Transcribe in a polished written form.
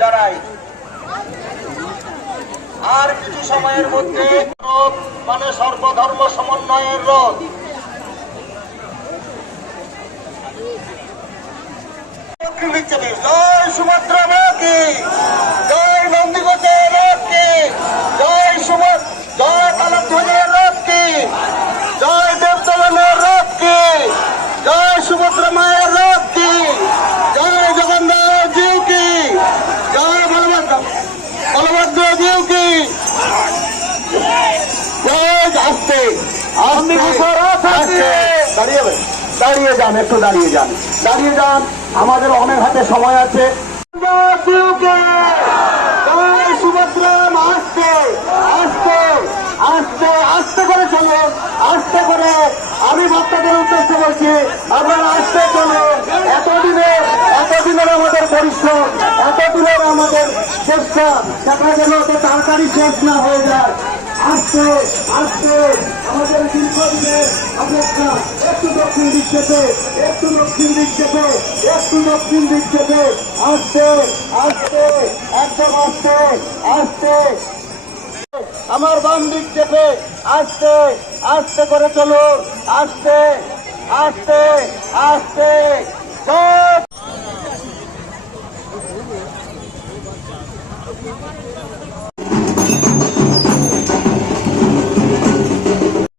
জানাই। আর কিছু সময়ের মধ্যে মানে সর্বধর্ম সমন্বয়ের রোধ। জয় সুভদ্রা মা কি, জয় নন্দীগোচের রথ কি, জয় জয় তালধ্বজের রথ কি, জয় দেবদলনের রথ কি, জয় সুভদ্রা মায়ের রথ কি, জয় জগন্নাথ জিউ কি, জয় বলভদ্র জিউ কি। আসতে দাঁড়িয়ে যান, একটু দাঁড়িয়ে যান, দাঁড়িয়ে যান, আমাদের অনেক হাতে সময় আছে। সুভদ্রা আসতে আসতে আস্তে আস্তে করে চলুন, আস্তে করে। আমি ভক্তদের উদ্দেশ্যে বলছি, আপনারা আস্তে চলুন। এতদিনের আমাদের পরিশ্রম, এতদিনের আমাদের চেষ্টা, সেটা যেন তো তাড়াতাড়ি শেষ না হয়ে যায়। আস্তে আস্তে আমাদের দীর্ঘদিনের অপেক্ষা। একটু দক্ষিণ দিক থেকে, একটু দক্ষিণ দিক থেকে, একটু দক্ষিণ দিক থেকে, আস্তে আস্তে, একদম আস্তে আস্তে। আমার বাম দিক থেকে আস্তে আস্তে করে চলুন, আস্তে আস্তে আস্তে।